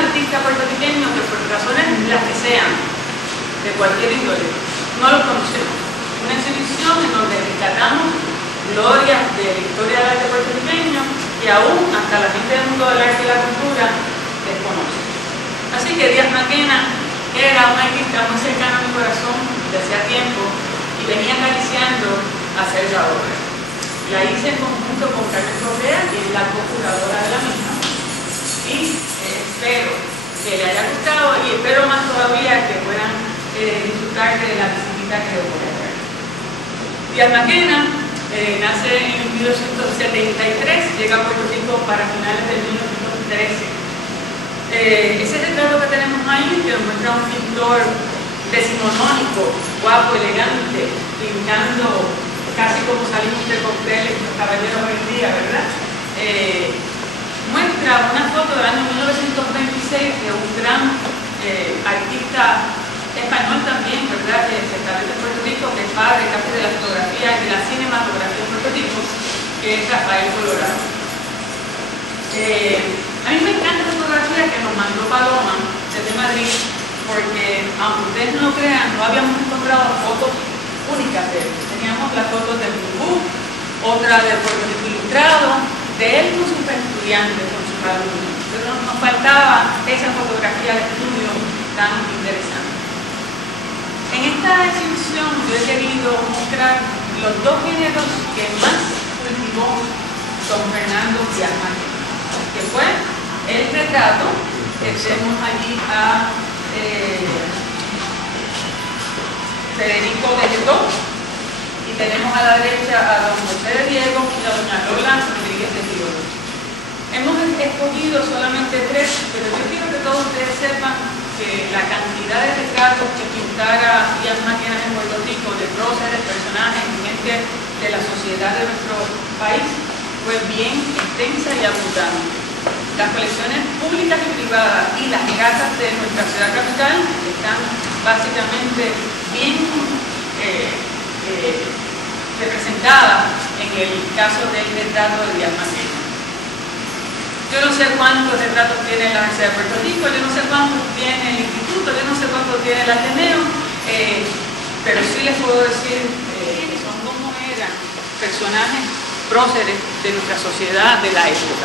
artista puertorriqueño que por razones las que sean, de cualquier índole, no los conocemos. Una exhibición en donde rescatamos glorias de la historia del arte puertorriqueño y aún hasta la gente del mundo del arte y la cultura desconoce. Así que Díaz Maquena era un artista muy cercano a mi corazón desde hacía tiempo y venía acariciando hacer la obra. La hice en conjunto con Carmen Correa, que es la co-curadora de la misma, y espero que le haya gustado y espero más todavía que puedan disfrutar de la visita que le voy a hacer. Díaz Maquena nace en 1973, llega a Puerto Rico para finales de 1913. Ese retrato que tenemos ahí, que nos muestra un pintor decimonónico, guapo, elegante, pintando casi como salimos de cócteles los caballeros hoy en día, ¿verdad? Muestra una foto del año 1926 de un gran artista español también, ¿verdad? Que se establece en Puerto Rico, que es padre casi de la fotografía y de la cinematografía en Puerto Rico, que es Rafael Colorado. A mí me encanta esta fotografía que nos mandó Paloma desde Madrid, porque aunque ustedes no lo crean, no habíamos encontrado fotos únicas de él. Teníamos las fotos del Bubú, otra del Puerto Rico Ilustrado, de él con sus estudiantes, con sus alumnos. Pero nos faltaba esa fotografía de estudio tan interesante. En esta exhibición yo he querido mostrar los dos géneros que más cultivó don Fernando Díaz Maquena, que fue el retrato, que tenemos allí a Federico de Getó, y tenemos a la derecha a don José de Diego y a doña Lola Rodríguez de Tiro. Hemos escogido solamente tres, pero yo quiero que todos ustedes sepan que la cantidad de retratos que pintara Díaz Maquena en Puerto Rico, de próceres, personajes, gente de la sociedad de nuestro país, fue bien extensa y abundante. Las colecciones públicas y privadas y las casas de nuestra ciudad capital están básicamente bien representadas en el caso del retrato de Díaz Maquena. Yo no sé cuántos retratos tiene la Universidad de Puerto Rico, yo no sé cuántos tiene el Instituto, yo no sé cuántos tiene el Ateneo, pero sí les puedo decir que son como eran personajes próceres de nuestra sociedad de la época.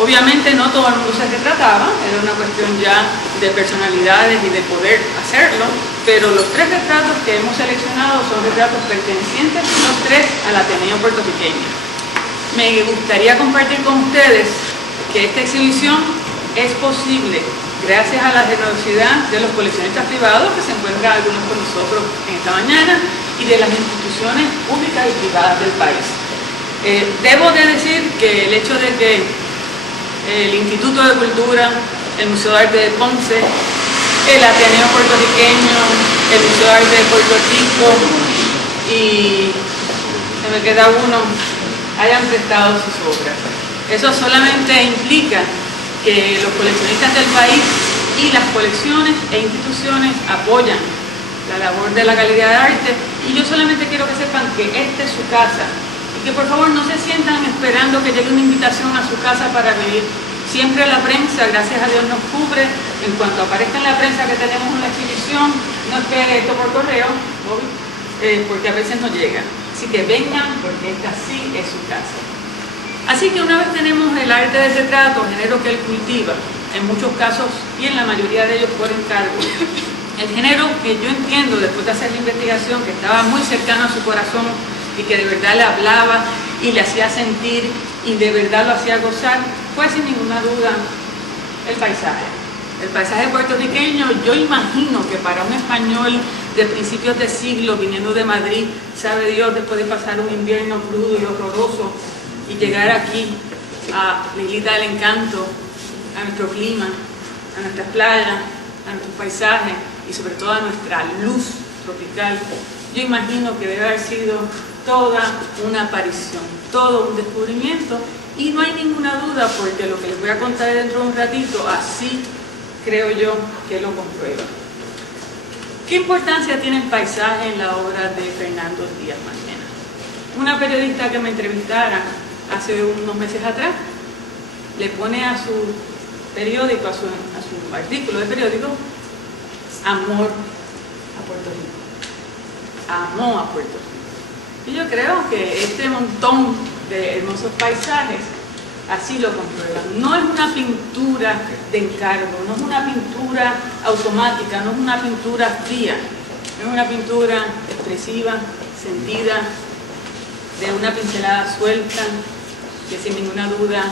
Obviamente no todo el mundo se retrataba, era una cuestión ya de personalidades y de poder hacerlo, pero los tres retratos que hemos seleccionado son retratos pertenecientes los tres al Ateneo puertorriqueño. Me gustaría compartir con ustedes que esta exhibición es posible gracias a la generosidad de los coleccionistas privados, que se encuentran algunos con nosotros en esta mañana, y de las instituciones públicas y privadas del país. Debo de decir que el hecho de que el Instituto de Cultura, el Museo de Arte de Ponce, el Ateneo puertorriqueño, el Museo de Arte de Puerto Rico y se me queda uno, hayan prestado sus obras. Eso solamente implica que los coleccionistas del país y las colecciones e instituciones apoyan la labor de la Galería de Arte, y yo solamente quiero que sepan que esta es su casa y que por favor no se sientan esperando que llegue una invitación a su casa para venir. Siempre la prensa, gracias a Dios, nos cubre. En cuanto aparezca en la prensa que tenemos una exhibición, no espere esto por correo, porque a veces no llega. Así que vengan, porque esta sí es su casa. Así que una vez tenemos el arte del retrato, género que él cultiva, en muchos casos y en la mayoría de ellos por encargo, el género que yo entiendo después de hacer la investigación, que estaba muy cercano a su corazón y que de verdad le hablaba y le hacía sentir y de verdad lo hacía gozar, fue sin ninguna duda el paisaje. El paisaje puertorriqueño, yo imagino que para un español de principios de siglo, viniendo de Madrid, sabe Dios, después de pasar un invierno crudo y horroroso, y llegar aquí a la Islita del Encanto, a nuestro clima, a nuestras playas, a nuestros paisajes y sobre todo a nuestra luz tropical, yo imagino que debe haber sido toda una aparición, todo un descubrimiento, y no hay ninguna duda, porque lo que les voy a contar dentro de un ratito, así creo yo que lo comprueba. ¿Qué importancia tiene el paisaje en la obra de Fernando Díaz Maquena? Una periodista que me entrevistara hace unos meses atrás le pone a su periódico, a su artículo de periódico, amor a Puerto Rico. Amó a Puerto Rico. Y yo creo que este montón de hermosos paisajes así lo comprueban. No es una pintura de encargo, no es una pintura automática, no es una pintura fría, es una pintura expresiva, sentida, de una pincelada suelta, que sin ninguna duda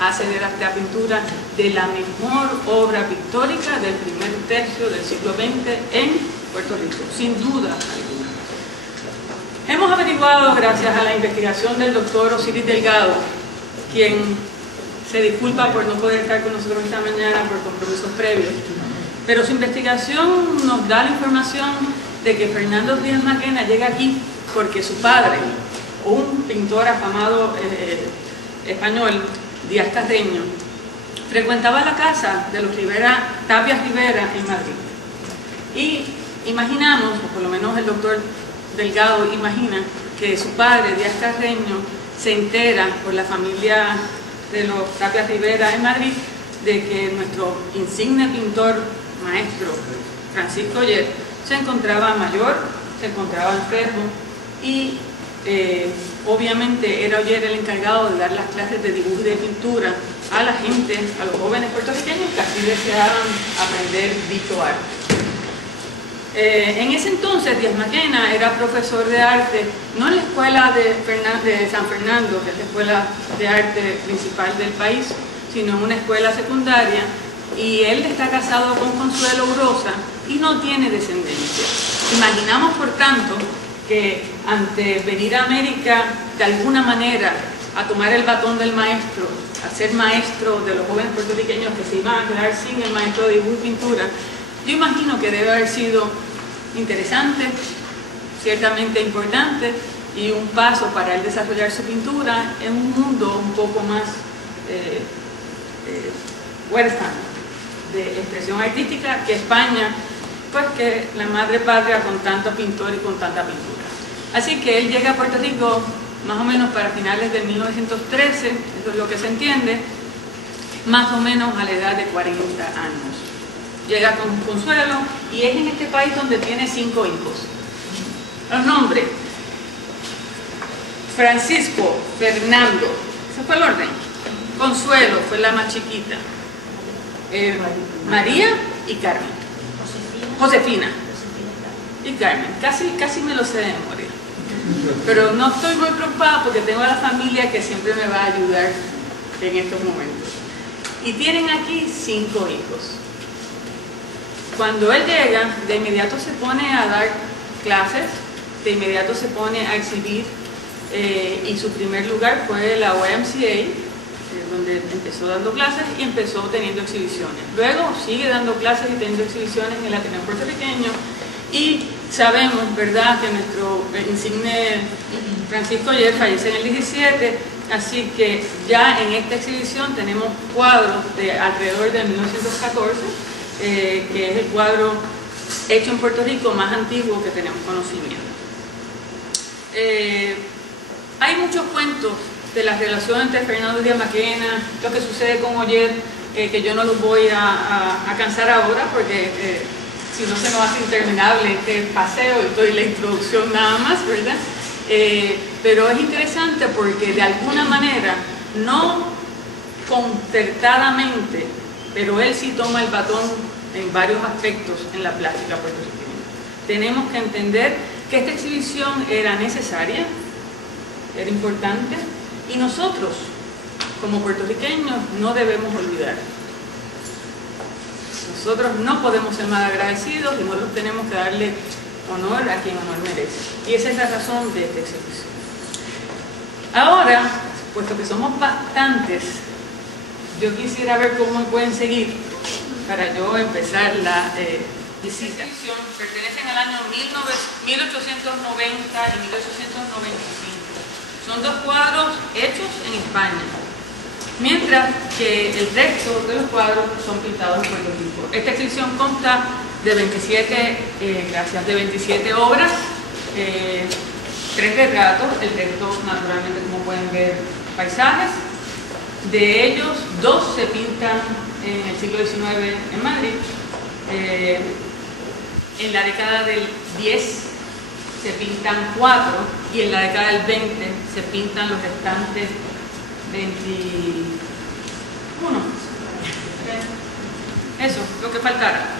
hace de esta pintura de la mejor obra pictórica del primer tercio del siglo XX en Puerto Rico, sin duda alguna. Hemos averiguado, gracias a la investigación del doctor Osiris Delgado, quien se disculpa por no poder estar con nosotros esta mañana por compromisos previos, pero su investigación nos da la información de que Fernando Díaz Maquena llega aquí porque su padre, un pintor afamado español, Díaz Carreño, frecuentaba la casa de los Tapia Rivera en Madrid. Y imaginamos, o por lo menos el doctor Delgado imagina, que su padre, Díaz Carreño, se entera por la familia de los Tapia Rivera en Madrid de que nuestro insigne pintor maestro Francisco Oller se encontraba mayor, se encontraba enfermo y obviamente era Oller el encargado de dar las clases de dibujo y de pintura a la gente, a los jóvenes puertorriqueños que así deseaban aprender dicho arte. En ese entonces Díaz Maquena era profesor de arte, no en la escuela de San Fernando, que es la escuela de arte principal del país, sino en una escuela secundaria, y él está casado con Consuelo Urosa y no tiene descendencia. Imaginamos, por tanto, que ante venir a América de alguna manera a tomar el batón del maestro, a ser maestro de los jóvenes puertorriqueños que se iban a quedar sin el maestro de dibujo y pintura, yo imagino que debe haber sido interesante, ciertamente importante, y un paso para él desarrollar su pintura en un mundo un poco más huérfano de expresión artística que España, pues que la madre patria con tanto pintor y con tanta pintura. Así que él llega a Puerto Rico más o menos para finales de 1913, eso es lo que se entiende, más o menos a la edad de 40 años. Llega con Consuelo y es en este país donde tiene 5 hijos. Los nombres: Francisco, Fernando, ese fue el orden. Consuelo fue la más chiquita. María y Carmen. Josefina y Carmen. Casi me lo sé de memoria. Pero no estoy muy preocupada porque tengo a la familia que siempre me va a ayudar en estos momentos. Y tienen aquí 5 hijos. Cuando él llega, de inmediato se pone a dar clases, de inmediato se pone a exhibir, y su primer lugar fue la YMCA, donde empezó dando clases y empezó teniendo exhibiciones. Luego sigue dando clases y teniendo exhibiciones en el Ateneo Puertorriqueño, y sabemos, ¿verdad?, que nuestro insigne Francisco Oller fallece en el 17, así que ya en esta exhibición tenemos cuadros de alrededor de 1914, que es el cuadro hecho en Puerto Rico más antiguo que tenemos conocimiento. Hay muchos cuentos de la relación entre Fernando Díaz Maquena, lo que sucede con Oller, que yo no los voy a cansar ahora porque si no se nos hace interminable este paseo y doy la introducción nada más, ¿verdad? Pero es interesante porque de alguna manera, no concertadamente, pero él sí toma el batón en varios aspectos en la plástica puertorriqueña. Tenemos que entender que esta exhibición era necesaria, era importante, y nosotros, como puertorriqueños, no debemos olvidar. Nosotros no podemos ser mal agradecidos y nosotros tenemos que darle honor a quien honor merece. Y esa es la razón de esta exhibición. Ahora, puesto que somos bastantes, yo quisiera ver cómo me pueden seguir para yo empezar la visita. Pertenecen al año 1890 y 1895. Son 2 cuadros hechos en España, mientras que el resto de los cuadros son pintados en Puerto Rico. Esta exhibición consta de 27 obras, 3 retratos, el resto naturalmente, como pueden ver, paisajes. De ellos 2 se pintan en el siglo XIX en Madrid. En la década del 10 se pintan 4 y en la década del 20 se pintan los restantes 21. Eso, lo que faltara.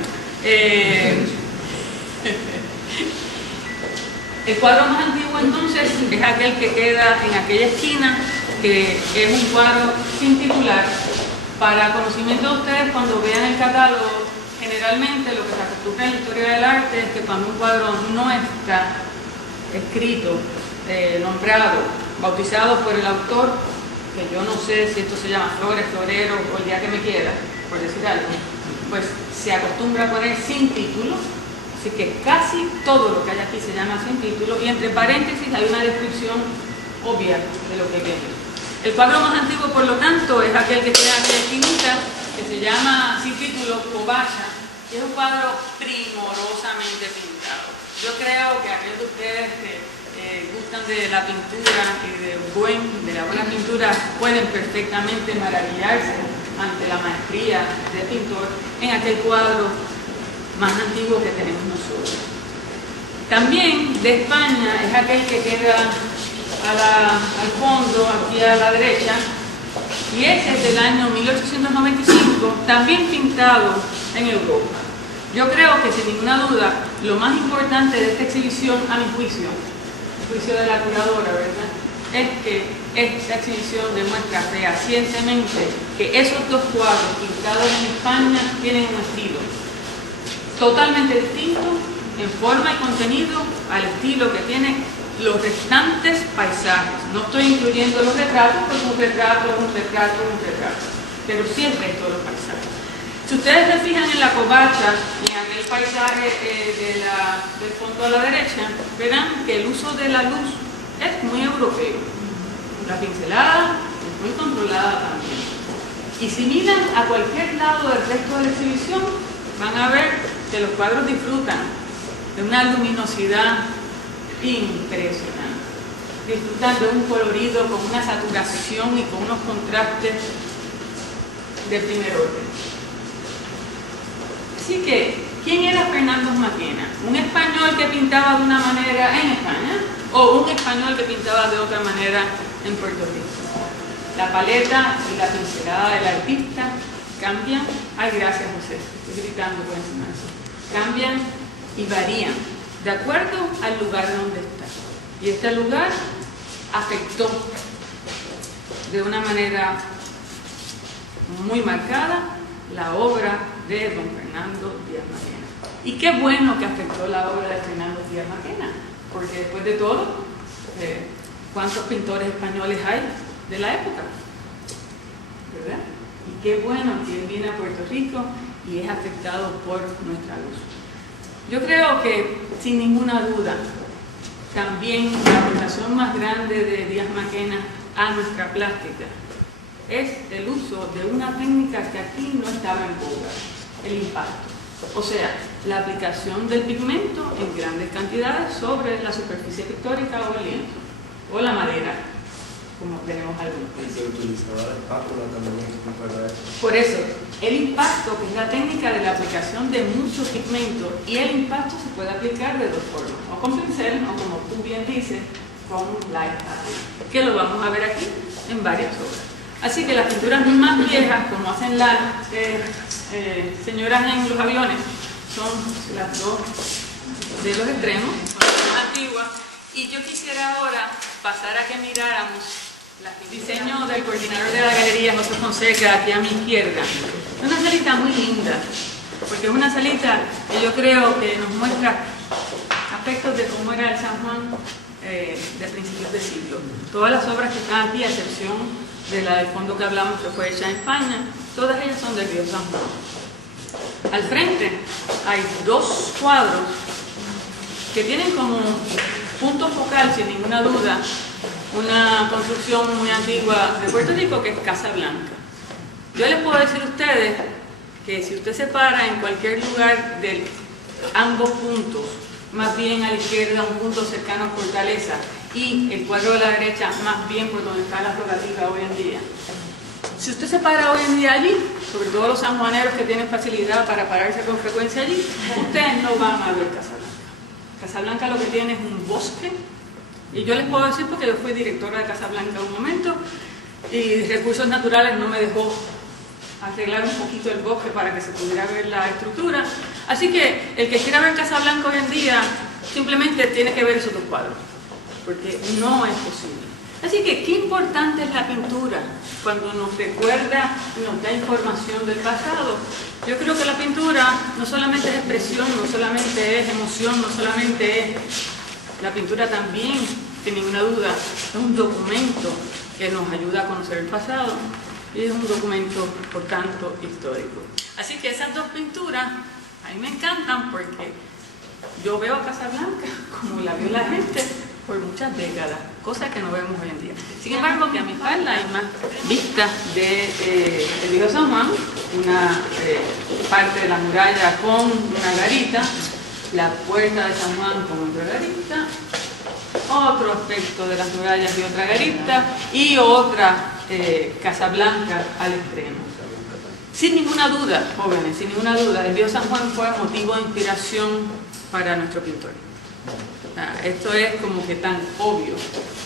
El cuadro más antiguo entonces es aquel que queda en aquella esquina, que es un cuadro sin titular. Para conocimiento de ustedes, cuando vean el catálogo, generalmente lo que se acostumbra en la historia del arte es que cuando un cuadro no está escrito, nombrado, bautizado por el autor, que yo no sé si esto se llama Flores, Florero o el día que me quiera, por decir algo, pues se acostumbra a poner sin título. Así que casi todo lo que hay aquí se llama sin título y entre paréntesis hay una descripción obvia de lo que viene. El cuadro más antiguo, por lo tanto, es aquel que queda en la esquinita, que se llama sin título Covacha, y es un cuadro primorosamente pintado. Yo creo que aquellos de ustedes que gustan de la pintura y de la buena pintura pueden perfectamente maravillarse ante la maestría del pintor en aquel cuadro más antiguo que tenemos nosotros. También de España es aquel que queda al fondo, aquí a la derecha, y ese es del año 1895, también pintado en Europa. Yo creo que sin ninguna duda lo más importante de esta exhibición, a mi juicio, el juicio de la curadora, ¿verdad?, es que esta exhibición demuestra fehacientemente que esos dos cuadros pintados en España tienen un estilo totalmente distinto en forma y contenido al estilo que tienen los restantes paisajes. No estoy incluyendo los retratos, porque un retrato, pero sí el resto de los paisajes. Si ustedes se fijan en la Covacha y en aquel paisaje del fondo a la derecha, verán que el uso de la luz es muy europeo. La pincelada es muy controlada también. Y si miran a cualquier lado del resto de la exhibición, van a ver que los cuadros disfrutan de una luminosidad impresionante. Disfrutan de un colorido con una saturación y con unos contrastes de primer orden. Así que, ¿quién era Fernando Maquena? ¿Un español que pintaba de una manera en España o un español que pintaba de otra manera en Puerto Rico? La paleta y la pincelada del artista cambian. Ay, gracias, José, estoy gritando por encima de eso. Cambian y varían de acuerdo al lugar donde está. Y este lugar afectó de una manera muy marcada la obra de don Fernando Díaz Maquena. Y qué bueno que afectó la obra de Fernando Díaz Maquena, porque después de todo, ¿cuántos pintores españoles hay de la época? ¿Verdad? Y qué bueno que él viene a Puerto Rico y es afectado por nuestra luz. Yo creo que, sin ninguna duda, también la aportación más grande de Díaz Maquena a nuestra plástica es el uso de una técnica que aquí no estaba en boga, el impacto. O sea, la aplicación del pigmento en grandes cantidades sobre la superficie pictórica o el lienzo, o la madera, como tenemos algunos. Se utilizaba la espátula también, ¿verdad? Por eso, el impacto, que es la técnica de la aplicación de muchos pigmentos, y el impacto se puede aplicar de dos formas, o con pincel, o como tú bien dices, con la espátula, que lo vamos a ver aquí en varias obras. Así que las pinturas más viejas, como hacen las señoras en los aviones, son las dos de los extremos, son las más antiguas. Y yo quisiera ahora pasar a que miráramos el diseño del coordinador de la galería, José Fonseca, aquí a mi izquierda. Es una salita muy linda, porque es una salita que yo creo que nos muestra aspectos de cómo era el San Juan de principios de siglo. Todas las obras que están aquí, a excepción de la del fondo que hablamos que fue hecha en España, todas ellas son del río San Juan. Al frente hay dos cuadros que tienen como punto focal, sin ninguna duda, una construcción muy antigua de Puerto Rico, que es Casa Blanca. Yo les puedo decir a ustedes que si usted se para en cualquier lugar de ambos puntos, más bien a la izquierda un punto cercano a Fortaleza y el cuadro de la derecha más bien por donde está la rogativa hoy en día, Si usted se para hoy en día allí, sobre todo los sanjuaneros que tienen facilidad para pararse con frecuencia allí, ustedes no van a ver Casablanca. Casablanca lo que tiene es un bosque, y yo les puedo decir porque yo fui directora de Casablanca un momento, y Recursos Naturales no me dejó arreglar un poquito el bosque para que se pudiera ver la estructura. Así que el que quiera ver Casablanca hoy en día simplemente tiene que ver esos dos cuadros, porque no es posible. Así que qué importante es la pintura cuando nos recuerda y nos da información del pasado. Yo creo que la pintura no solamente es expresión, no solamente es emoción, no solamente es... La pintura también, sin ninguna duda, es un documento que nos ayuda a conocer el pasado y es un documento, por tanto, histórico. Así que esas dos pinturas a mí me encantan porque yo veo a Casablanca como la vio la gente por muchas décadas, cosa que no vemos hoy en día. Sin embargo, que a mi espalda hay más vistas de el Viejo San Juan, una parte de la muralla con una garita, la puerta de San Juan con otra garita, otro aspecto de las murallas y otra garita, y otra Casablanca al extremo. Sin ninguna duda, jóvenes, sin ninguna duda, el Viejo San Juan fue motivo de inspiración para nuestro pintor. Esto es como que tan obvio.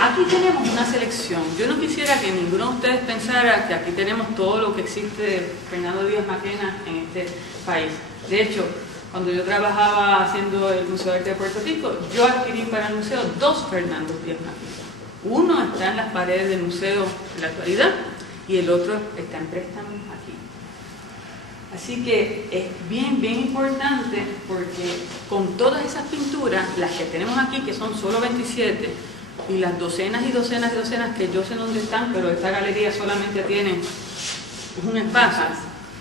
Aquí tenemos una selección. Yo no quisiera que ninguno de ustedes pensara que aquí tenemos todo lo que existe de Fernando Díaz Maquena en este país. De hecho, cuando yo trabajaba haciendo el Museo de Arte de Puerto Rico, yo adquirí para el museo 2 Fernando Díaz Maquena. Uno está en las paredes del museo en la actualidad y el otro está en préstamo aquí. Así que es bien importante porque con todas esas pinturas, las que tenemos aquí, que son solo 27, y las docenas y docenas y docenas que yo sé dónde están, pero esta galería solamente tiene un espacio,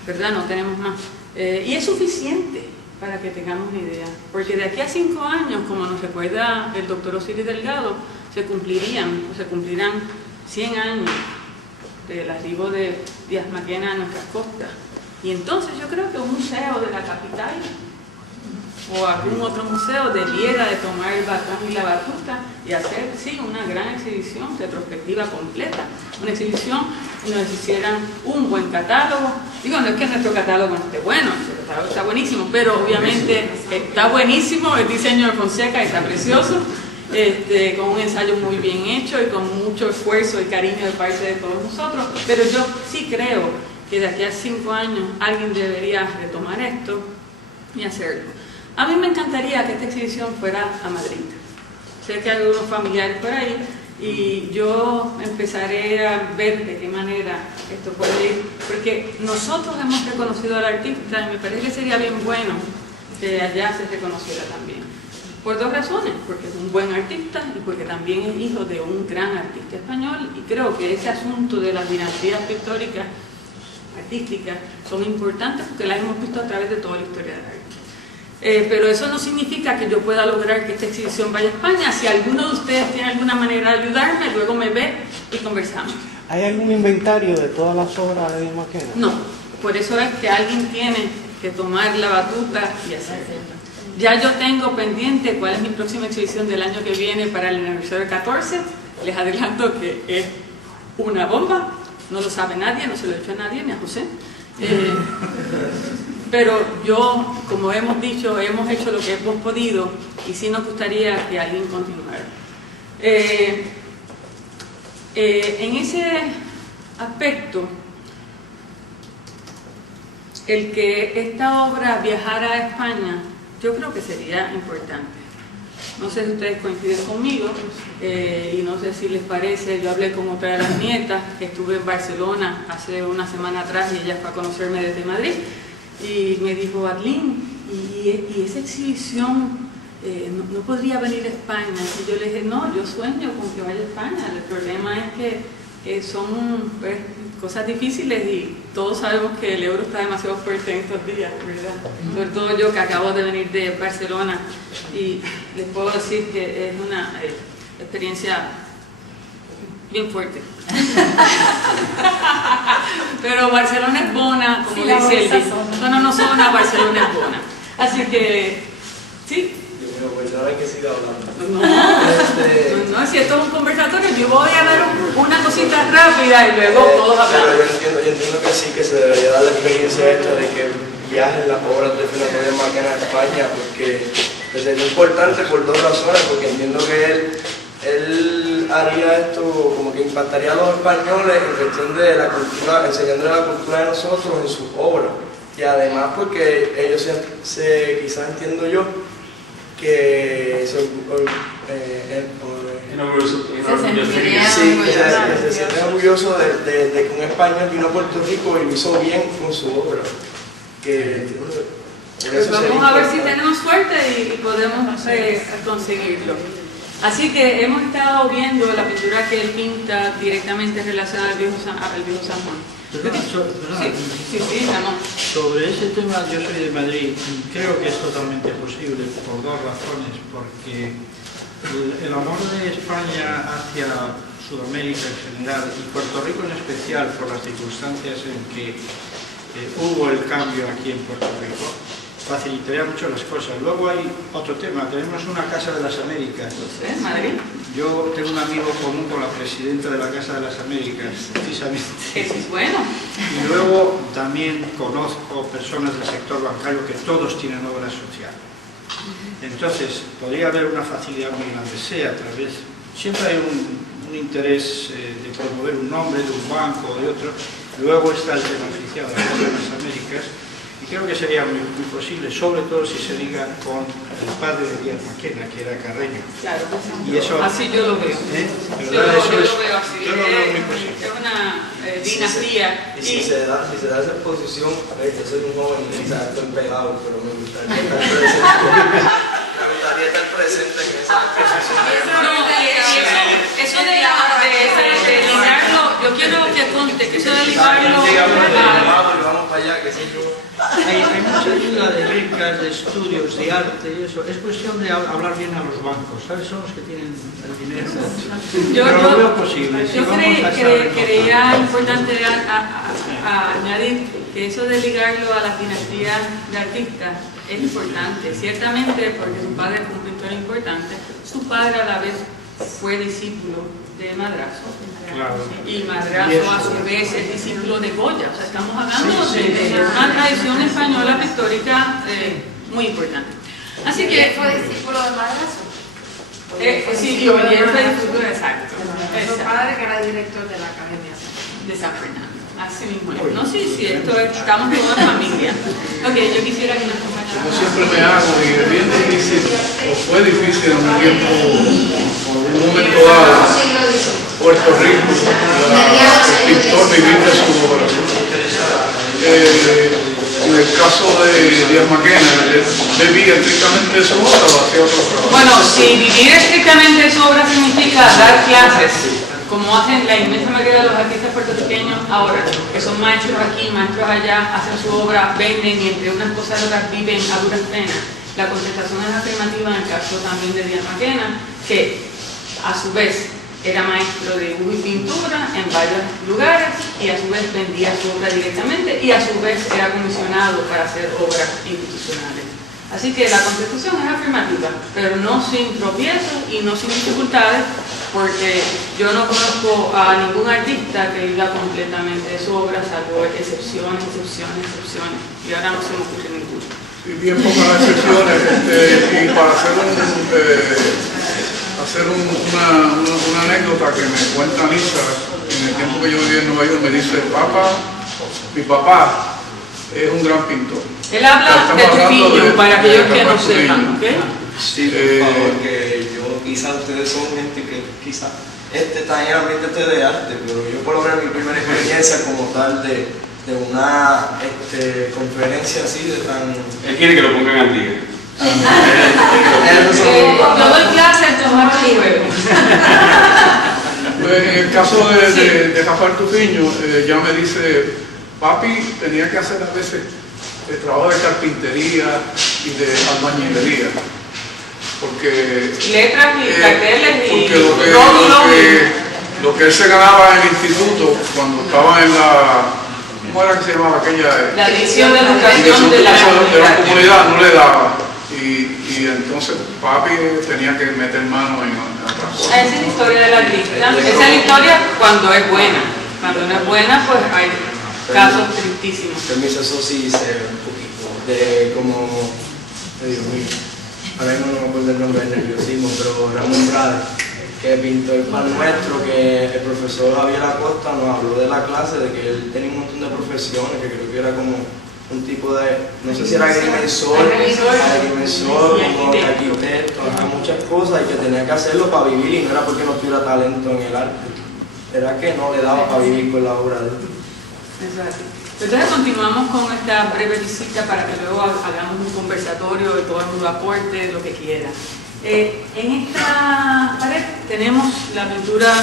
¿verdad? No tenemos más. Y es suficiente para que tengamos una idea, porque de aquí a 5 años, como nos recuerda el doctor Osiris Delgado, se cumplirán 100 años del arribo de Díaz Maquena a nuestras costas. Y entonces yo creo que un museo de la capital o algún otro museo debiera de tomar el batón y la batuta y hacer, sí, una gran exhibición retrospectiva completa. Una exhibición y nos hicieran un buen catálogo. Digo, no es que nuestro catálogo no esté bueno, nuestro catálogo está buenísimo, pero obviamente está buenísimo, el diseño de Fonseca está precioso, con un ensayo muy bien hecho y con mucho esfuerzo y cariño de parte de todos nosotros, pero yo sí creo que de aquí a 5 años alguien debería retomar esto y hacerlo. A mí me encantaría que esta exhibición fuera a Madrid. Sé que hay algunos familiares por ahí y yo empezaré a ver de qué manera esto puede ir, porque nosotros hemos reconocido al artista y me parece que sería bien bueno que allá se reconociera también. Por 2 razones, porque es un buen artista y porque también es hijo de un gran artista español, y creo que ese asunto de las dinastías pictóricas artísticas son importantes porque las hemos visto a través de toda la historia del arte. Pero eso no significa que yo pueda lograr que esta exhibición vaya a España. Si alguno de ustedes tiene alguna manera de ayudarme, luego me ve y conversamos. ¿Hay algún inventario de todas las obras de Díaz Maquena? No, por eso es que alguien tiene que tomar la batuta y hacerlo. Ya yo tengo pendiente cuál es mi próxima exhibición del año que viene para el aniversario 14. Les adelanto que es una bomba. No lo sabe nadie, no se lo he dicho a nadie, ni a José. Pero yo, como hemos dicho, hemos hecho lo que hemos podido y sí nos gustaría que alguien continuara. En ese aspecto, el que esta obra viajara a España, yo creo que sería importante. No sé si ustedes coinciden conmigo y no sé si les parece, yo hablé con otra de las nietas que estuve en Barcelona hace una semana atrás y ella fue a conocerme desde Madrid y me dijo, Arlene, y esa exhibición no podría venir a España. Y yo le dije, no, yo sueño con que vaya a España, el problema es que son pues, cosas difíciles y todos sabemos que el euro está demasiado fuerte en estos días, ¿verdad? Sobre todo yo que acabo de venir de Barcelona y les puedo decir que es una experiencia bien fuerte. Pero Barcelona es bona, como dice Elvis. No, Barcelona es bona. Así que, sí. Yo voy No, perdona que siga hablando. No, si esto es un conversatorio, yo voy a dar una cosita rápida y luego todos Pero hablamos. yo entiendo que sí, que se debería dar la experiencia esta de que viajen las obras de Fernando Díaz Maquena a España, porque pues, sería importante por dos razones, porque entiendo que él haría esto como que impactaría a los españoles en cuestión de la cultura, enseñándole la cultura de nosotros en sus obras. Y además porque ellos quizás entiendo yo, que se sienten orgullosos de que un español vino a Puerto Rico y lo hizo bien con su obra. Pues vamos a ver si tenemos suerte y podemos conseguirlo. Así que hemos estado viendo la pintura que él pinta directamente relacionada al viejo San Juan. Sí, vamos. Sobre ese tema, yo soy de Madrid, creo que es totalmente posible por dos razones, porque el amor de España hacia Sudamérica en general y Puerto Rico en especial, por las circunstancias en que hubo el cambio aquí en Puerto Rico, facilitaría mucho las cosas. Luego hay otro tema, tenemos una Casa de las Américas. ¿Sí? ¿Madrid? Yo tengo un amigo común con la presidenta de la Casa de las Américas, precisamente. Eso es bueno. Y luego también conozco personas del sector bancario que todos tienen obra social. Entonces, podría haber una facilidad muy grande, sea a través... Siempre hay un interés de promover un nombre de un banco o de otro. Luego está el tema oficial de la Casa de las Américas. Y creo que sería muy posible, sobre todo si se liga con el padre de Díaz Maquena, que era carreño. Claro, y eso, así yo lo veo. Yo lo veo así. Yo lo veo muy posible. Es una dinastía. Y si se da esa exposición, yo soy un joven y quizás estoy pegado, pero me gustaría estar presente en esa exposición. Eso de ligarlo, yo quiero que conte que eso de ligarlo vamos para allá, que sé yo. Hay mucha ayuda de becas, de estudios, de arte y eso. Es cuestión de hablar bien a los bancos, ¿sabes? Son los que tienen el dinero. Pero lo veo posible. Yo creía importante añadir que eso de ligarlo a las dinastías de artistas es importante, ciertamente porque su padre fue un pintor importante, su padre a la vez fue discípulo de Madrazo. Claro. Y Madrazo a su vez es discípulo de Goya. O sea, estamos hablando de una tradición española pictórica muy importante. Así que fue discípulo de Madrazo. sí, y él fue discípulo, exacto. Su padre que era director de la Academia De San Fernando. Así mismo. No, sí, estamos todos en familia. Ok, yo quisiera que nos acompañara. Yo siempre me hago, y es bien difícil, o fue difícil en un tiempo, en un momento dado, Puerto Rico, el pintor vivir de su obra. En el caso de Díaz Maquena, él vivía estrictamente de su obra o hacía otro trabajo. Bueno, si vivir estrictamente de su obra significa dar clases, como hacen la inmensa mayoría de los artistas puertorriqueños ahora, que son maestros aquí, maestros allá, hacen su obra, venden y entre unas cosas y otras viven a duras penas. La contestación es afirmativa en el caso también de Díaz Maquena, que a su vez era maestro de dibujo y pintura en varios lugares y a su vez vendía su obra directamente y a su vez era comisionado para hacer obras institucionales. Así que la contestación es afirmativa, pero no sin tropiezos y no sin dificultades, porque yo no conozco a ningún artista que viva completamente de su obra, salvo excepciones. Y ahora no se me ocurre ninguno. Y bien pocas excepciones, y para hacer una anécdota que me cuenta Lisa, en el tiempo que yo vivía en Nueva York, me dice, mi papá es un gran pintor. Él habla de Trujillo, para aquellos que no sepan, ¿ok? Sí, por favor, que yo, quizás ustedes son gente que quizás está en el ambiente de arte, pero yo por lo menos mi primera experiencia como tal de una conferencia así de tan... Él quiere que lo pongan al día. Yo doy clases en tomar juego. En el caso de Rafael Tufiño, ya me dice, papi tenía que hacer a veces el trabajo de carpintería y de albañilería, porque letras y carteles y lo que él se ganaba en el instituto cuando estaba en la, ¿cómo era que se llamaba aquella? La dirección de educación de la comunidad no le daba, y y entonces papi tenía que meter mano en otras cosas. Esa es la historia de la lista. Esa es la historia cuando es buena. Cuando no es buena, pues hay casos tristísimos. Permiso, eso sí sé un poquito de como, Dios mío, ahora mismo no me acuerdo el nombre del nerviosismo, pero Ramón Prade, que pintó el pan nuestro, que el profesor Javier Acosta nos habló de la clase, de que él tenía un montón de profesiones, que creo que era como un tipo de, no sé si era agrimensor, como arquitecto, muchas cosas, y que tenía que hacerlo para vivir, y no era porque no tuviera talento en el arte, era que no le daba para vivir con la obra de él. Exacto. Entonces continuamos con esta breve visita para que luego hagamos un conversatorio y todo el mundo aporte lo que quiera. En esta pared tenemos la pintura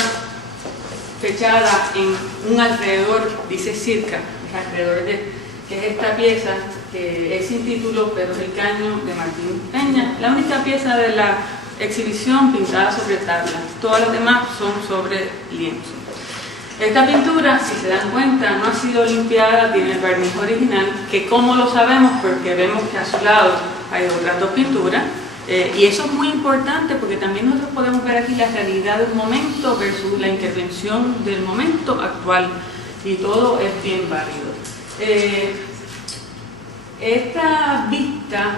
fechada en un alrededor, dice circa, alrededor de, que es esta pieza que es sin título, pero es el caño de Martín Peña, la única pieza de la exhibición pintada sobre tabla, todas las demás son sobre lienzo. Esta pintura, si se dan cuenta, no ha sido limpiada, tiene el barniz original, que como lo sabemos porque vemos que a su lado hay otras dos pinturas, y eso es muy importante porque también nosotros podemos ver aquí la realidad del momento versus la intervención del momento actual, y todo es bien válido. Esta vista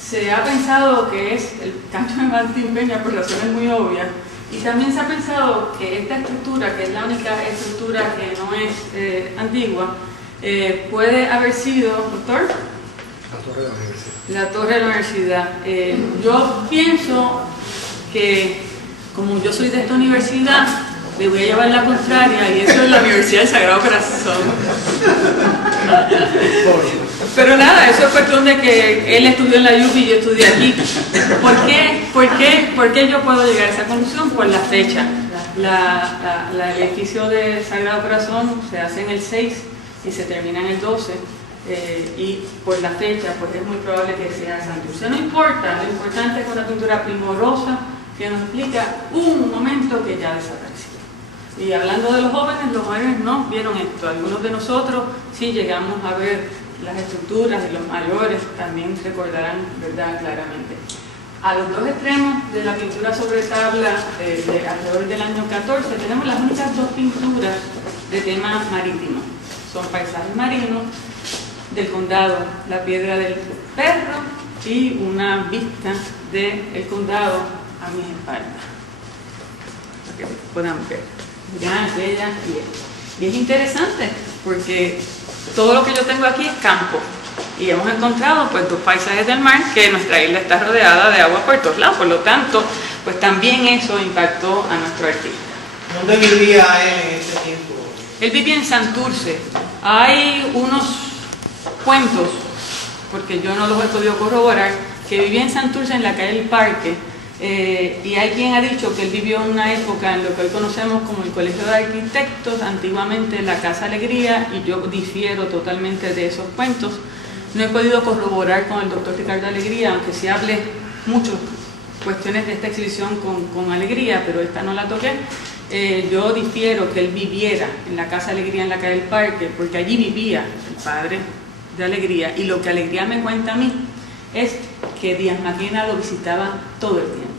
se ha pensado que es el caño de Martín Peña por razones muy obvias, y también se ha pensado que esta estructura, que es la única estructura que no es antigua, puede haber sido, doctor, la torre de la universidad. Yo pienso que, como yo soy de esta universidad, le voy a llevar la contraria, y eso es la Universidad del Sagrado Corazón. Pero nada, eso es cuestión de que él estudió en la UPI y yo estudié aquí. ¿Por qué yo puedo llegar a esa conclusión? Por la fecha. El edificio del Sagrado Corazón se hace en el 6 y se termina en el 12. Y por la fecha, pues es muy probable que sea Santurce. No importa, lo importante es una pintura primorosa que nos explica un momento que ya desapareció. Y hablando de los jóvenes no vieron esto. Algunos de nosotros sí llegamos a ver las estructuras, y los mayores también recordarán, ¿verdad?, claramente. A los dos extremos de la pintura sobre tabla, de alrededor del año 14, tenemos las únicas dos pinturas de tema marítimo. Son paisajes marinos del condado, la piedra del perro y una vista del condado a mis espaldas, para que puedan ver. Ya, bella, y es interesante porque todo lo que yo tengo aquí es campo, y hemos encontrado pues dos paisajes del mar, que nuestra isla está rodeada de agua por todos lados, por lo tanto pues también eso impactó a nuestro artista. ¿Dónde vivía él en ese tiempo? Él vivía en Santurce. Hay unos cuentos, porque yo no los he podido corroborar, que vivía en Santurce en la calle del Parque. Y hay quien ha dicho que él vivió en una época en lo que hoy conocemos como el Colegio de Arquitectos, antiguamente la Casa Alegría, y yo difiero totalmente de esos cuentos. No he podido corroborar con el doctor Ricardo Alegría, aunque sí hablé muchas cuestiones de esta exhibición con Alegría, pero esta no la toqué. Yo difiero que él viviera en la Casa Alegría en la calle del Parque, porque allí vivía el padre de Alegría, y lo que Alegría me cuenta a mí es que Díaz Maquena lo visitaba todo el tiempo,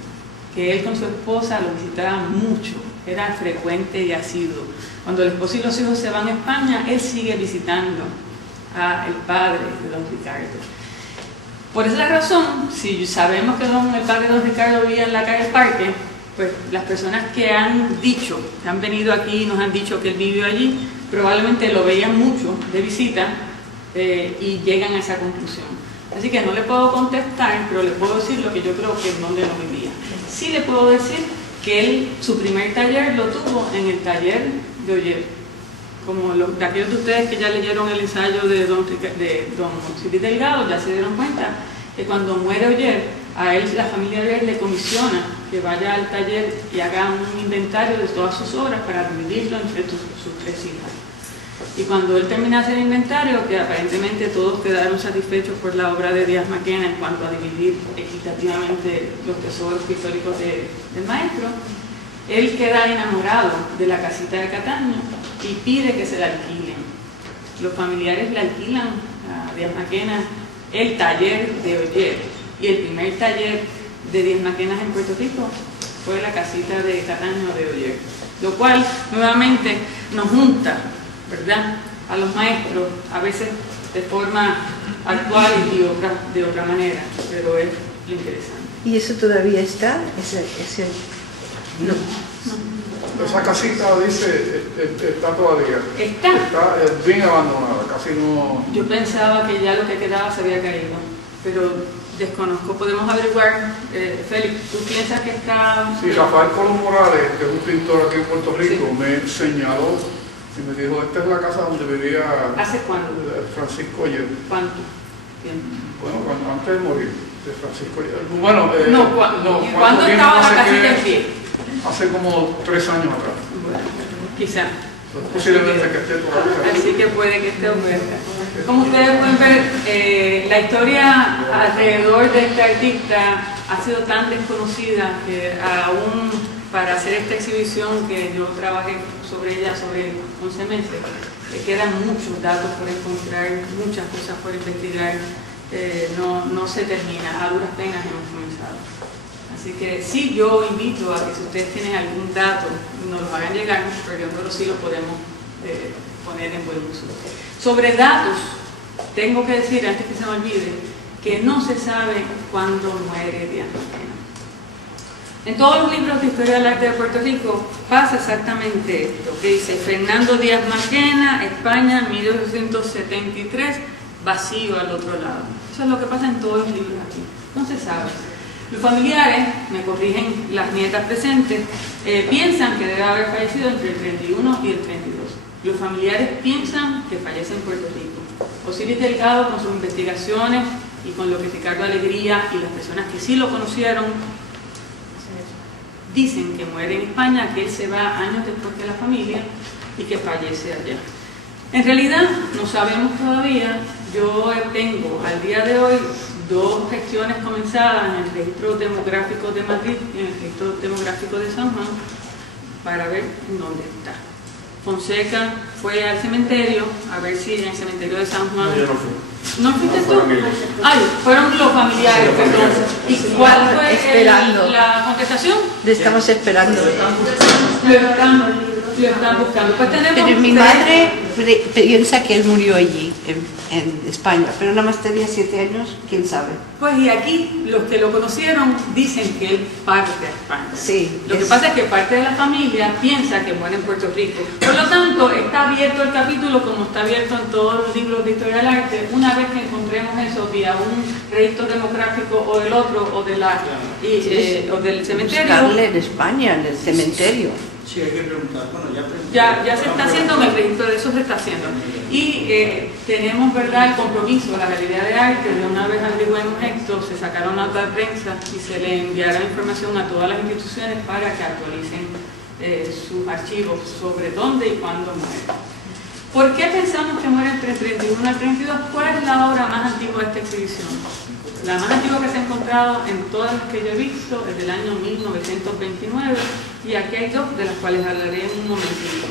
que él con su esposa lo visitaba mucho, era frecuente y asiduo. Cuando el esposo y los hijos se van a España, él sigue visitando al padre de don Ricardo. Por esa razón, si sabemos que el padre de don Ricardo vivía en la calle del Parque, pues las personas que han dicho, que han venido aquí y nos han dicho que él vivió allí, probablemente lo veían mucho de visita y llegan a esa conclusión. Así que no le puedo contestar, pero le puedo decir lo que yo creo que es donde no vivía. Sí le puedo decir que él, su primer taller lo tuvo en el taller de Oller. Como de aquellos de ustedes que ya leyeron el ensayo de don Cid Delgado, ya se dieron cuenta que cuando muere Oller, a él la familia Oller le comisiona que vaya al taller y haga un inventario de todas sus obras para dividirlo entre sus tres hijas. Y cuando él termina de hacer el inventario, que aparentemente todos quedaron satisfechos por la obra de Díaz Maquena en cuanto a dividir equitativamente los tesoros históricos del maestro, él queda enamorado de la casita de Cataño y pide que se la alquilen. Los familiares le alquilan a Díaz Maquena el taller de Oyer. Y el primer taller de Díaz Maquenas en Puerto Rico fue la casita de Cataño de Oyer. Lo cual nuevamente nos junta, ¿verdad?, a los maestros, a veces de forma actual y de otra manera, pero es lo interesante. ¿Y eso todavía está? No. Esa casita, dice, está todavía. Está. Está bien abandonada, casi no... Yo pensaba que ya lo que quedaba se había caído, pero desconozco. Podemos averiguar. Félix, ¿tú piensas que está...? Sí, Rafael Colón Morales, que es un pintor aquí en Puerto Rico, Sí. me señaló y me dijo, esta es la casa donde vivía ¿Hace cuándo? Francisco Oyer. ¿Cuánto tiempo? Bueno, antes de morir, de Francisco Oyer. Bueno, ¿Cuándo tiempo? estaba No la sé casita qué, en pie? hace como 3 años atrás. Bueno, quizá. Posiblemente que esté todavía. Así que puede que esté oferta. Como ustedes pueden ver, la historia alrededor de este artista ha sido tan desconocida que aún para hacer esta exhibición que yo trabajé sobre ella sobre 11 meses, quedan muchos datos por encontrar, muchas cosas por investigar, no se termina, a duras penas hemos comenzado. Así que sí, yo invito a que si ustedes tienen algún dato, nos lo hagan llegar, pero sí lo podemos poner en buen uso. Sobre datos, tengo que decir, antes que se me olvide, que no se sabe cuándo muere Díaz Maquena. En todos los libros de historia del arte de Puerto Rico pasa exactamente esto, que dice Fernando Díaz Maquena, España, 1873, vacío al otro lado. Eso es lo que pasa en todos los libros aquí, no se sabe. Los familiares, me corrigen las nietas presentes, piensan que debe haber fallecido entre el 31 y el 32. Los familiares piensan que fallece en Puerto Rico. Osiris Delgado, con sus investigaciones y con lo que Ricardo Alegría y las personas que sí lo conocieron, dicen que muere en España, que él se va años después que la familia y que fallece allá. En realidad no sabemos todavía. Yo tengo al día de hoy 2 gestiones comenzadas en el registro demográfico de Madrid y en el registro demográfico de San Juan para ver dónde está. Fonseca fue al cementerio a ver si en el cementerio de San Juan... No, yo no fui. ¿No fuiste tú? Ay, fueron los familiares, perdón. ¿Y cuál fue Esperando. la contestación? Le estamos esperando. Lo están buscando. Pues tenemos Pero mi 3. madre piensa que él murió allí, en España, pero nada más tenía 7 años, quién sabe. Pues y aquí los que lo conocieron dicen que él parte a España. Sí. Lo que pasa es que parte de la familia piensa que muere en Puerto Rico. Por lo tanto, está abierto el capítulo como está abierto en todos los libros de historia del arte. Una vez que encontremos eso vía un registro demográfico o del otro o de la o del cementerio. Buscarle en España, en el cementerio. Sí, hay que preguntar. Bueno, Ya se está haciendo, en el registro de eso se está haciendo. Y tenemos, ¿verdad?, el compromiso, la Galería de Arte, de una vez averiguemos esto, se sacaron notas de prensa y se le enviará información a todas las instituciones para que actualicen sus archivos sobre dónde y cuándo muere. ¿Por qué pensamos que muere entre el 31 al 32? ¿Cuál es la obra más antigua de esta exhibición? La más antigua que se ha encontrado en todas las que yo he visto es del año 1929 y aquí hay 2 de las cuales hablaré en un momentito.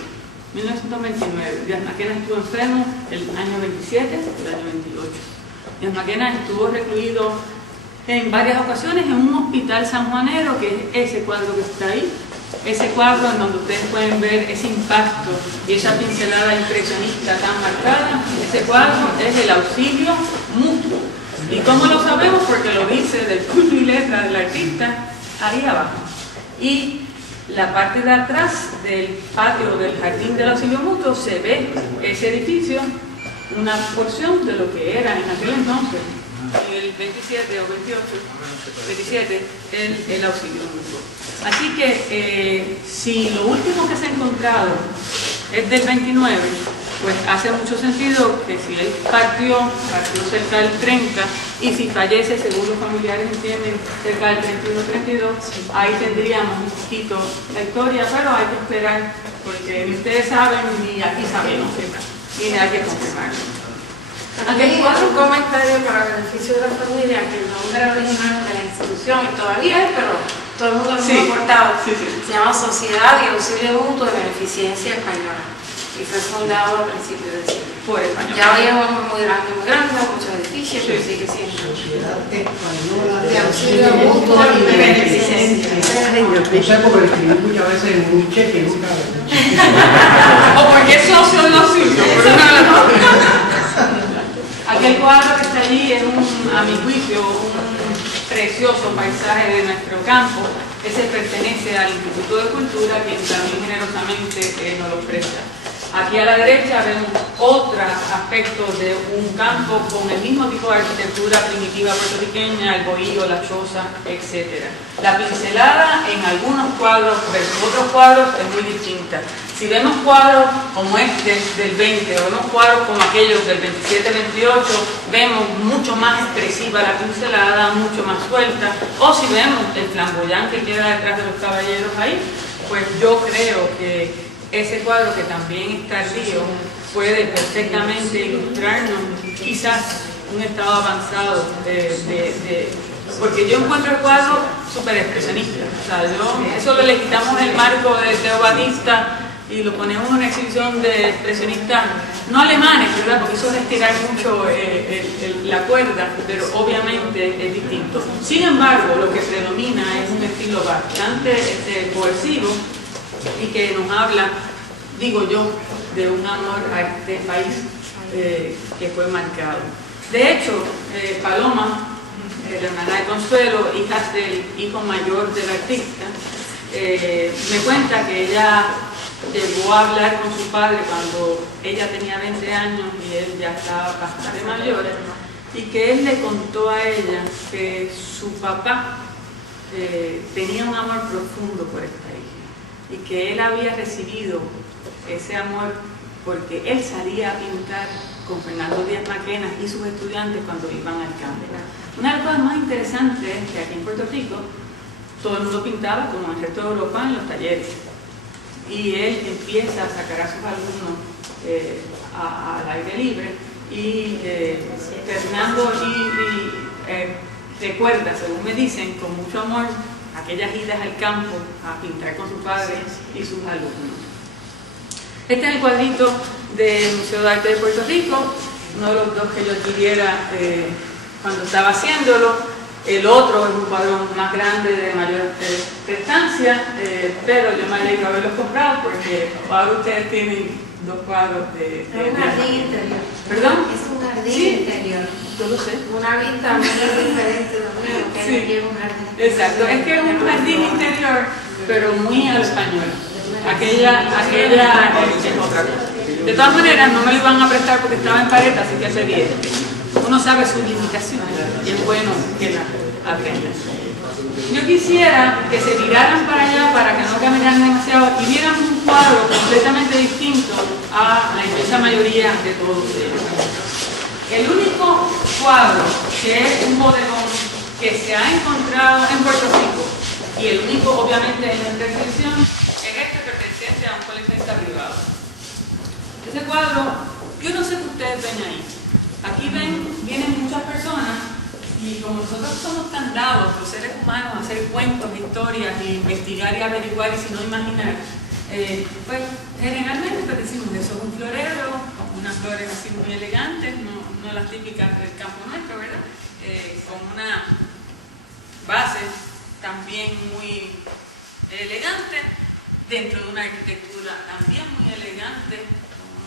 1929, Díaz Maquena estuvo enfermo el año 27 y el año 28. Díaz Maquena estuvo recluido en varias ocasiones en un hospital sanjuanero, que es ese cuadro que está ahí, ese cuadro en donde ustedes pueden ver ese impacto y esa pincelada impresionista tan marcada. Ese cuadro es el Auxilio Mutuo. ¿Y cómo lo sabemos? Porque lo dice del puño y letra del artista ahí abajo. Y la parte de atrás del patio del jardín del Auxilio Mutuo se ve ese edificio, una porción de lo que era en aquel entonces, en el 27 o 28, 27, el Auxilio Mutuo. Así que si lo último que se ha encontrado es del 29, pues hace mucho sentido que si él partió cerca del 30 y si fallece, según los familiares entienden, cerca del 31-32, ahí tendríamos un poquito la historia, pero hay que esperar porque ni ustedes saben ni aquí sabemos, y hay que confirmarlo. Aquí hay un comentario para beneficio de la familia que el nombre original de la institución y todavía es, pero todo el mundo lo ha aportado. Se llama Sociedad de Auxilio Mutuo de Beneficencia Española. y fue fundado a principios del siglo. Por español. Ya hoy es muy grande, muchos edificios, pero sigue siendo de auxilio mutuo y de beneficencia. No sé, porque escribí muchas veces en un cheque y nunca. O porque es socio de los sitios, por una de las dos. Aquel cuadro que está allí es, a mi juicio, un precioso paisaje de nuestro campo. Ese pertenece al Instituto de Cultura, quien también generosamente nos lo presta. Aquí a la derecha vemos otros aspectos de un campo con el mismo tipo de arquitectura primitiva puertorriqueña, el bohío, la choza, etc. La pincelada en algunos cuadros versus otros cuadros es muy distinta. Si vemos cuadros como este del 20 o vemos cuadros como aquellos del 27-28, vemos mucho más expresiva la pincelada, mucho más suelta. O si vemos el flamboyán que queda detrás de los caballeros ahí, pues yo creo que ese cuadro, que también es tardío, puede perfectamente ilustrarnos quizás un estado avanzado porque yo encuentro el cuadro súper expresionista. O sea, eso le quitamos el marco de Teo Batista y lo ponemos en una exhibición de expresionistas no alemanes, ¿verdad? Porque eso es estirar mucho la cuerda, pero obviamente es distinto. Sin embargo, lo que predomina es un estilo bastante cohesivo y que nos habla, digo yo, de un amor a este país que fue marcado. De hecho, Paloma, la hermana de Consuelo, hija del hijo mayor del artista, me cuenta que ella llegó a hablar con su padre cuando ella tenía 20 años y él ya estaba bastante mayor, y que él le contó a ella que su papá tenía un amor profundo por esta hija y que él había recibido ese amor porque él salía a pintar con Fernando Díaz Maquena y sus estudiantes cuando iban al campo. Una de las cosas más interesantes es que aquí en Puerto Rico todo el mundo pintaba como en el resto de Europa en los talleres, y él empieza a sacar a sus alumnos al aire libre, y Fernando recuerda, según me dicen, con mucho amor aquellas idas al campo a pintar con su padre y sus alumnos. Este es el cuadrito del Museo de Arte de Puerto Rico, uno de los dos que yo tuviera cuando estaba haciéndolo. El otro es un cuadro más grande, de mayor prestancia, pero yo me alegro haberlos comprado porque ahora ustedes tienen dos cuadros de un jardín interior. ¿Perdón? Es un jardín Sí, interior. yo lo sé. Una vista muy diferente de lo mío, que Sí. aquí es un jardín. Exacto, es que es un jardín interior, pero muy al español. Aquella es otra cosa. De todas maneras, no me lo iban a prestar porque estaba en pared, así que hace bien. Uno sabe sus limitaciones y es bueno que las aprendan. Yo quisiera que se tiraran para allá para que no caminaran demasiado y vieran un cuadro completamente distinto a la inmensa mayoría de todos ellos. El único cuadro que es un bodegón que se ha encontrado en Puerto Rico, y el único obviamente en la descripción, es este perteneciente a un coleccionista privado. Ese cuadro, yo no sé qué ustedes ven ahí. Aquí vienen muchas personas y como nosotros somos tan dados, los seres humanos, a hacer cuentos, historias, y investigar y averiguar y si no imaginar, pues generalmente pues decimos eso es un florero, con unas flores así muy elegantes, no las típicas del campo nuestro, ¿verdad? Con una base también muy elegante, dentro de una arquitectura también muy elegante,